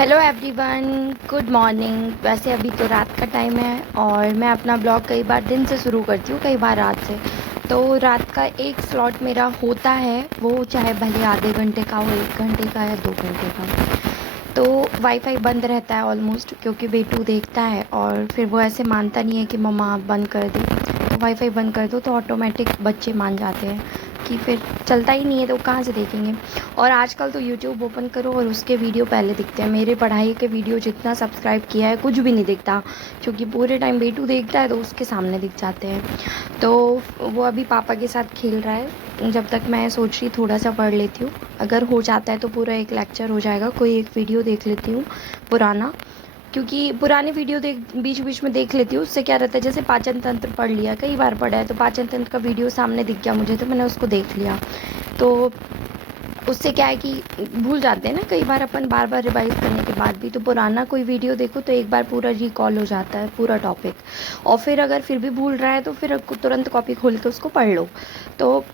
Hello everyone, good morning. वैसे अभी तो रात का टाइम है और मैं अपना ब्लॉग कई बार दिन से शुरू करती हूँ, कई बार रात से। तो रात का एक स्लॉट मेरा होता है, वो चाहे भले आधे घंटे का हो, 1 घंटे का या 2 घंटे का। तो वाईफाई बंद रहता है ऑलमोस्ट, क्योंकि बेटू देखता है और फिर वो ऐसे मानता नहीं है कि मम्मा आप बंद कर दो। तो वाईफाई बंद कर दो तो ऑटोमेटिक बच्चे मान जाते हैं कि फिर चलता ही नहीं है तो कहाँ से देखेंगे। और आजकल तो यूट्यूब ओपन करो और उसके वीडियो पहले दिखते हैं। मेरे पढ़ाई के वीडियो जितना सब्सक्राइब किया है कुछ भी नहीं दिखता, क्योंकि पूरे टाइम बेटू देखता है तो उसके सामने दिख जाते हैं। तो वो अभी पापा के साथ खेल रहा है, जब तक मैं सोच रही थोड़ा सा पढ़ लेती हूँ। अगर हो जाता है तो पूरा एक लेक्चर हो जाएगा, कोई एक वीडियो देख लेती हूँ पुराना, क्योंकि पुरानी वीडियो देख बीच बीच में देख लेती हूँ। उससे क्या रहता है, जैसे पाचन तंत्र पढ़ लिया, कई बार पढ़ा है, तो पाचन तंत्र का वीडियो सामने दिख गया मुझे तो मैंने उसको देख लिया। तो उससे क्या है कि भूल जाते हैं ना कई बार अपन, बार बार रिवाइज करने के बाद भी। तो पुराना कोई वीडियो देखो तो एक बार पूरा रिकॉल हो जाता है पूरा टॉपिक। और फिर अगर फिर भी भूल रहा है तो फिर तुरंत कॉपी खोल के उसको पढ़ लो। तो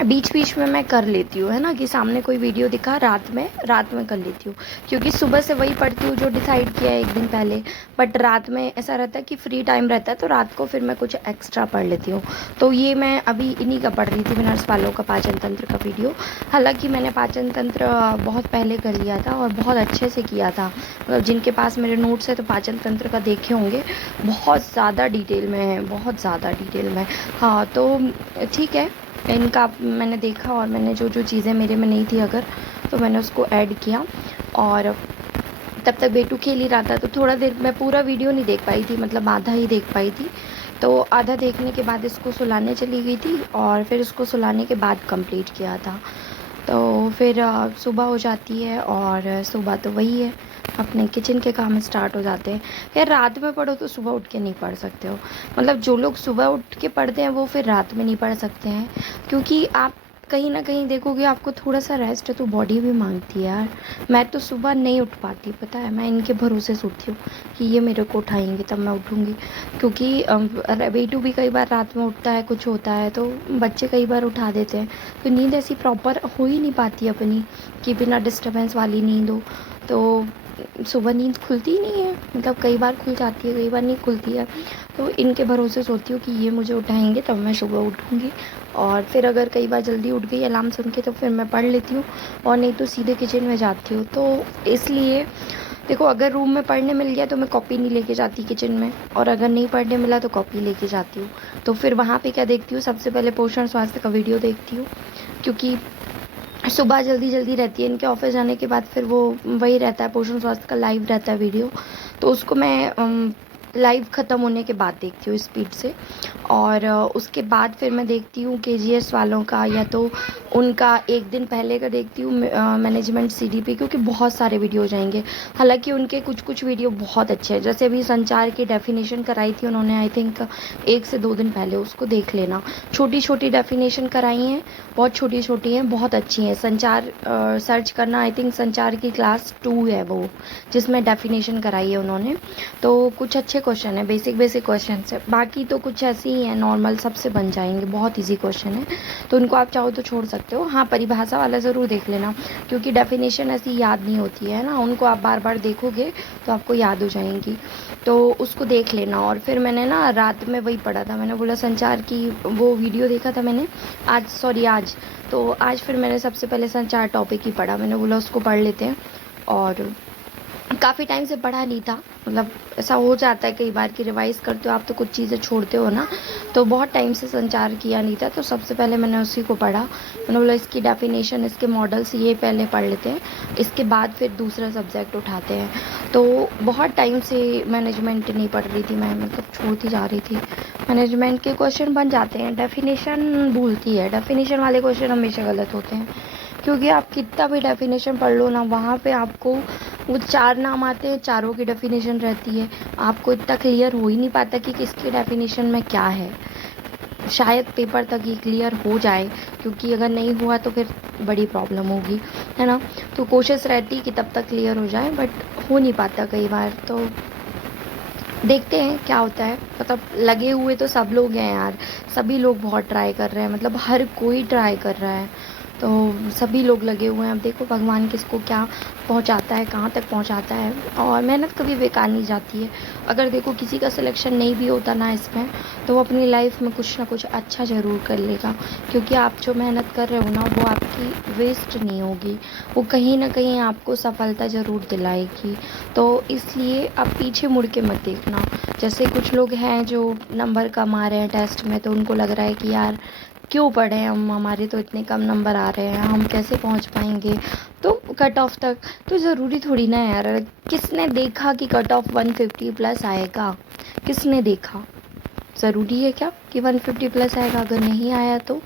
बीच बीच में मैं कर लेती हूँ, है ना, कि सामने कोई वीडियो दिखा रात में कर लेती हूँ, क्योंकि सुबह से वही पढ़ती हूँ जो डिसाइड किया है एक दिन पहले। बट रात में ऐसा रहता है कि फ्री टाइम रहता है तो रात को फिर मैं कुछ एक्स्ट्रा पढ़ लेती हूँ। तो ये मैं अभी इन्हीं का पढ़ रही थी, विनर्स वालों का पाचन तंत्र का वीडियो। हालांकि मैंने पाचन तंत्र बहुत पहले कर लिया था और बहुत अच्छे से किया था। मतलब जिनके पास मेरे नोट्स है तो पाचन तंत्र का देखे होंगे, बहुत ज़्यादा डिटेल में है, बहुत ज़्यादा डिटेल में। हाँ, तो ठीक है, इनका मैंने देखा और मैंने जो जो चीज़ें मेरे में नहीं थी अगर, तो मैंने उसको ऐड किया। और तब तक बेटू खेल ही रहा था तो थोड़ा देर मैं पूरा वीडियो नहीं देख पाई थी, मतलब आधा ही देख पाई थी। तो आधा देखने के बाद इसको सुलाने चली गई थी और फिर इसको सुलाने के बाद कंप्लीट किया था। तो फिर सुबह हो जाती है और सुबह तो वही है, अपने किचन के काम स्टार्ट हो जाते हैं। यार रात में पढ़ो तो सुबह उठ के नहीं पढ़ सकते हो। मतलब जो लोग सुबह उठ के पढ़ते हैं वो फिर रात में नहीं पढ़ सकते हैं, क्योंकि आप कहीं ना कहीं देखोगे आपको थोड़ा सा रेस्ट तो बॉडी भी मांगती है यार। मैं तो सुबह नहीं उठ पाती, पता है, मैं इनके भरोसे सोती हूँ कि ये मेरे को उठाएंगे तब मैं उठूँगी। क्योंकि बेटू भी कई बार रात में उठता है, कुछ होता है तो बच्चे कई बार उठा देते हैं। तो नींद ऐसी प्रॉपर हो ही नहीं पाती अपनी, कि बिना डिस्टर्बेंस वाली नींद हो। तो सुबह नींद खुलती ही नहीं है, मतलब कई बार खुल जाती है, कई बार नहीं खुलती है। तो इनके भरोसे सोती हूँ कि ये मुझे उठाएंगे तब मैं सुबह उठूँगी। और फिर अगर कई बार जल्दी उठ गई अलार्म सुन के तो फिर मैं पढ़ लेती हूँ, और नहीं तो सीधे किचन में जाती हूँ। तो इसलिए देखो, अगर रूम में पढ़ने मिल गया तो मैं कॉपी नहीं लेके जाती किचन में, और अगर नहीं पढ़ने मिला तो कॉपी लेके जाती हूँ। तो फिर वहाँ पे क्या देखती हूँ, सबसे पहले पोषण स्वास्थ्य का वीडियो देखती हूँ, क्योंकि सुबह जल्दी जल्दी रहती है इनके ऑफिस जाने के बाद, फिर वो वही रहता है पोषण स्वास्थ्य का लाइव रहता है वीडियो। तो उसको मैं लाइव ख़त्म होने के बाद देखती हूँ स्पीड से। और उसके बाद फिर मैं देखती हूँ केजीएस वालों का, या तो उनका एक दिन पहले का देखती हूँ मैनेजमेंट सीडीपी, क्योंकि बहुत सारे वीडियो हो जाएंगे। हालांकि उनके कुछ कुछ वीडियो बहुत अच्छे हैं, जैसे अभी संचार की डेफिनेशन कराई थी उन्होंने, आई थिंक 1 से 2 दिन पहले, उसको देख लेना। छोटी छोटी डेफिनेशन कराई हैं, बहुत छोटी छोटी हैं, बहुत अच्छी हैं। संचार सर्च करना, आई थिंक संचार की क्लास 2 है वो, जिसमें डेफिनेशन कराई है उन्होंने। तो कुछ अच्छे क्वेश्चन है, बेसिक बेसिक क्वेश्चन है, बाकी तो कुछ ऐसे ही हैं नॉर्मल, सबसे बन जाएंगे, बहुत इजी क्वेश्चन है। तो उनको आप चाहो तो छोड़ सकते हो। हाँ, परिभाषा वाला ज़रूर देख लेना, क्योंकि डेफिनेशन ऐसी याद नहीं होती है ना, उनको आप बार बार देखोगे तो आपको याद हो जाएंगी। तो उसको देख लेना। और फिर मैंने ना रात में वही पढ़ा था, मैंने बोला संचार की वो वीडियो देखा था मैंने आज। तो आज फिर मैंने सबसे पहले संचार टॉपिक ही पढ़ा, मैंने बोला उसको पढ़ लेते हैं। और काफ़ी टाइम से पढ़ा नहीं था, मतलब ऐसा हो जाता है कई बार कि रिवाइज़ करते हो आप तो कुछ चीज़ें छोड़ते हो ना। तो बहुत टाइम से संचार किया नहीं था, तो सबसे पहले मैंने उसी को पढ़ा। मैंने बोला इसकी डेफिनेशन, इसके मॉडल्स ये पहले पढ़ लेते हैं, इसके बाद फिर दूसरा सब्जेक्ट उठाते हैं। तो बहुत टाइम से मैनेजमेंट नहीं पढ़ रही थी मैं, मतलब छोड़ती जा रही थी। मैनेजमेंट के क्वेश्चन बन जाते हैं, डेफिनेशन भूलती है, डेफिनेशन वाले क्वेश्चन हमेशा गलत होते हैं। क्योंकि आप कितना भी डेफिनेशन पढ़ लो ना, वहाँ पे आपको वो 4 नाम आते हैं, चारों की डेफिनेशन रहती है, आपको इतना क्लियर हो ही नहीं पाता कि किसकी डेफिनेशन में क्या है। शायद पेपर तक ही क्लियर हो जाए, क्योंकि अगर नहीं हुआ तो फिर बड़ी प्रॉब्लम होगी, है ना। तो कोशिश रहती कि तब तक क्लियर हो जाए, बट हो नहीं पाता कई बार। तो देखते हैं क्या होता है, मतलब लगे हुए तो सब लोग हैं यार, सभी लोग बहुत ट्राई कर रहे हैं, मतलब हर कोई ट्राई कर रहा है। तो सभी लोग लगे हुए हैं। अब देखो भगवान किसको क्या पहुंचाता है, कहाँ तक पहुंचाता है। और मेहनत कभी बेकार नहीं जाती है। अगर देखो किसी का सिलेक्शन नहीं भी होता ना इसमें, तो वो अपनी लाइफ में कुछ ना कुछ अच्छा ज़रूर कर लेगा, क्योंकि आप जो मेहनत कर रहे हो ना वो आपकी वेस्ट नहीं होगी, वो कहीं ना कहीं आपको सफलता ज़रूर दिलाएगी। तो इसलिए आप पीछे मुड़ के मत देखना। जैसे कुछ लोग हैं जो नंबर कम आ रहे हैं टेस्ट में, तो उनको लग रहा है कि यार क्यों पढ़े हम, हमारे तो इतने कम नंबर आ रहे हैं, हम कैसे पहुंच पाएंगे तो कट ऑफ तक। तो ज़रूरी थोड़ी ना है यार। किसने देखा कि कट ऑफ 150 प्लस आएगा? किसने देखा? ज़रूरी है क्या कि 150 प्लस आएगा? अगर नहीं आया तो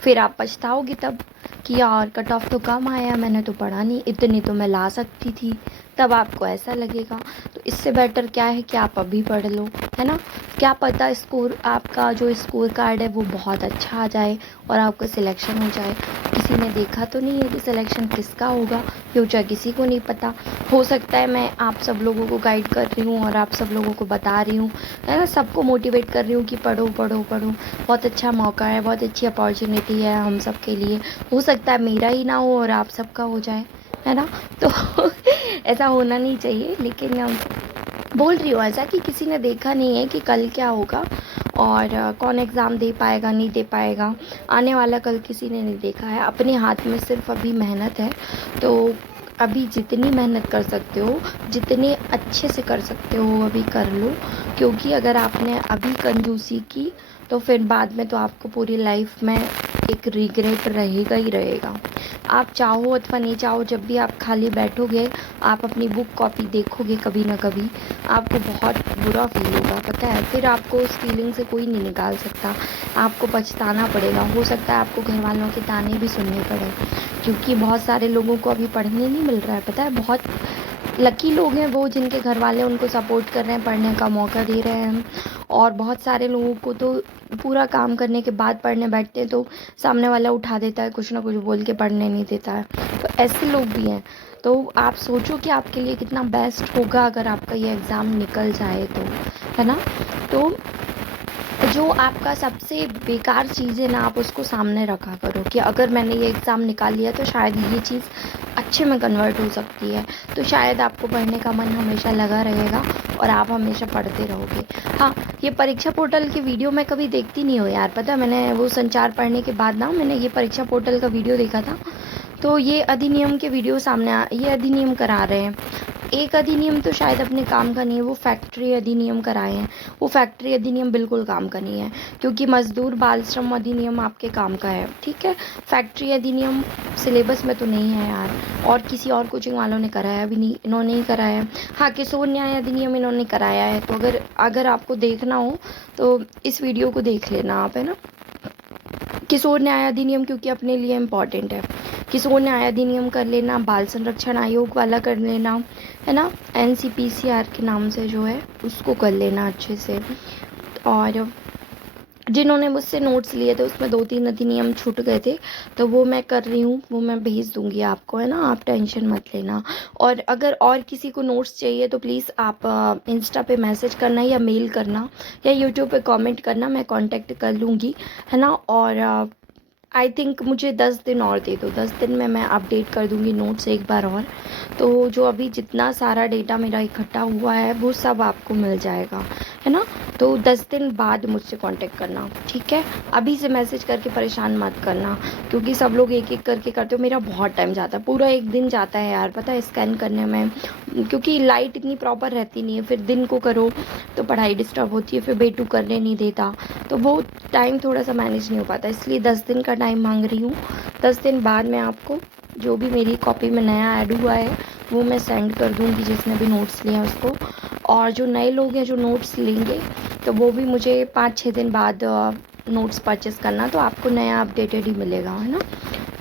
फिर आप पछताओगे तब कि यार कट ऑफ तो कम आया, मैंने तो पढ़ा नहीं, इतनी तो मैं ला सकती थी। तब आपको ऐसा लगेगा। तो इससे बेटर क्या है कि आप अभी पढ़ लो, है ना। क्या पता स्कोर, आपका जो स्कोर कार्ड है वो बहुत अच्छा आ जाए और आपका सिलेक्शन हो जाए। किसी ने देखा तो नहीं है कि सिलेक्शन किसका होगा, फ्यूचर किसी को नहीं पता। हो सकता है मैं आप सब लोगों को गाइड कर रही हूँ और आप सब लोगों को बता रही हूँ, है ना, सबको मोटिवेट कर रही हूँ कि पढ़ो पढ़ो पढ़ो, बहुत अच्छा मौका है, बहुत अच्छी अपॉर्चुनिटी है हम सब के लिए। हो सकता है मेरा ही ना हो और आप सबका हो जाए, है ना। तो ऐसा होना नहीं चाहिए, लेकिन बोल रही हूँ ऐसा कि किसी ने देखा नहीं है कि कल क्या होगा और कौन एग्ज़ाम दे पाएगा नहीं दे पाएगा। आने वाला कल किसी ने नहीं देखा है। अपने हाथ में सिर्फ अभी मेहनत है। तो अभी जितनी मेहनत कर सकते हो, जितने अच्छे से कर सकते हो अभी कर लो, क्योंकि अगर आपने अभी कंजूसी की तो फिर बाद में तो आपको पूरी लाइफ में एक रिग्रेट रहेगा ही रहेगा। आप चाहो अथवा नहीं चाहो, जब भी आप खाली बैठोगे, आप अपनी बुक कॉपी देखोगे कभी ना कभी, आपको बहुत बुरा फील होगा, पता है। फिर आपको उस फीलिंग से कोई नहीं निकाल सकता। आपको पछताना पड़ेगा। हो सकता है आपको घर वालों के ताने भी सुनने पड़े, क्योंकि बहुत सारे लोगों को अभी पढ़ने नहीं मिल रहा है, पता है। बहुत लकी लोग हैं वो जिनके घर वाले उनको सपोर्ट कर रहे हैं, पढ़ने का मौका दे रहे हैं। और बहुत सारे लोगों को तो पूरा काम करने के बाद पढ़ने बैठते हैं तो सामने वाला उठा देता है, कुछ ना कुछ बोल के पढ़ने नहीं देता है। तो ऐसे लोग भी हैं। तो आप सोचो कि आपके लिए कितना बेस्ट होगा अगर आपका ये एग्ज़ाम निकल जाए तो, है ना। तो जो आपका सबसे बेकार चीज़ है ना, आप उसको सामने रखा करो कि अगर मैंने ये एग्ज़ाम निकाल लिया तो शायद ये चीज़ अच्छे में कन्वर्ट हो सकती है। तो शायद आपको पढ़ने का मन हमेशा लगा रहेगा और आप हमेशा पढ़ते रहोगे। हाँ, ये परीक्षा पोर्टल की वीडियो मैं कभी देखती नहीं हूँ यार, पता है। मैंने वो संचार पढ़ने के बाद ना मैंने ये परीक्षा पोर्टल का वीडियो देखा था। तो ये अधिनियम के वीडियो सामने ये अधिनियम करा रहे हैं। एक अधिनियम तो शायद अपने काम का नहीं है, वो फैक्ट्री अधिनियम कराए हैं। वो फैक्ट्री अधिनियम बिल्कुल काम का नहीं है, क्योंकि मजदूर बाल श्रम अधिनियम आपके काम का है, ठीक है। फैक्ट्री अधिनियम सिलेबस में तो नहीं है यार, और किसी और कोचिंग वालों ने कराया भी नहीं, इन्होंने ही कराया है। हाँ, किशोर न्याय अधिनियम इन्होंने कराया है। तो अगर आपको देखना हो तो इस वीडियो को देख लेना आप, है ना। किशोर न्याय अधिनियम क्योंकि अपने लिए इम्पॉर्टेंट है। किशोर न्याय अधिनियम कर लेना, बाल संरक्षण आयोग वाला कर लेना, है ना। NCPCR के नाम से जो है उसको कर लेना अच्छे से। और जिन्होंने मुझसे नोट्स लिए थे उसमें 2-3 अधिनियम छूट गए थे, तो वो मैं कर रही हूँ, वो मैं भेज दूँगी आपको, है ना। आप टेंशन मत लेना। और अगर और किसी को नोट्स चाहिए तो प्लीज़ आप इंस्टा पे मैसेज करना या मेल करना या यूट्यूब पे कमेंट करना, मैं कांटेक्ट कर लूँगी, है ना। और आई थिंक मुझे 10 दिन और दे दो, 10 दिन में मैं अपडेट कर दूँगी नोट्स एक बार और। तो जो अभी जितना सारा डेटा मेरा इकट्ठा हुआ है वो सब आपको मिल जाएगा, है ना। तो 10 दिन बाद मुझसे कांटेक्ट करना, ठीक है। अभी से मैसेज करके परेशान मत करना, क्योंकि सब लोग एक एक करके करते हो, मेरा बहुत टाइम जाता है, पूरा एक दिन जाता है यार, पता है, स्कैन करने में। क्योंकि लाइट इतनी प्रॉपर रहती नहीं है, फिर दिन को करो तो पढ़ाई डिस्टर्ब होती है, फिर बेटू करने नहीं देता, तो वो टाइम थोड़ा सा मैनेज नहीं हो पाता। इसलिए 10 दिन का टाइम मांग रही हूँ। 10 दिन बाद मैं आपको जो भी मेरी कॉपी में नया ऐड हुआ है वो मैं सेंड कर दूँगी, जिसने भी नोट्स लिए हैं उसको। और जो नए लोग हैं जो नोट्स लेंगे तो वो भी मुझे 5-6 दिन बाद नोट्स परचेस करना, तो आपको नया अपडेटेड ही मिलेगा, है ना।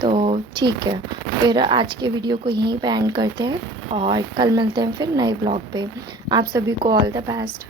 तो ठीक है, फिर आज के वीडियो को यहीं पे एंड करते हैं और कल मिलते हैं फिर नए ब्लॉग पे। आप सभी को ऑल द बेस्ट।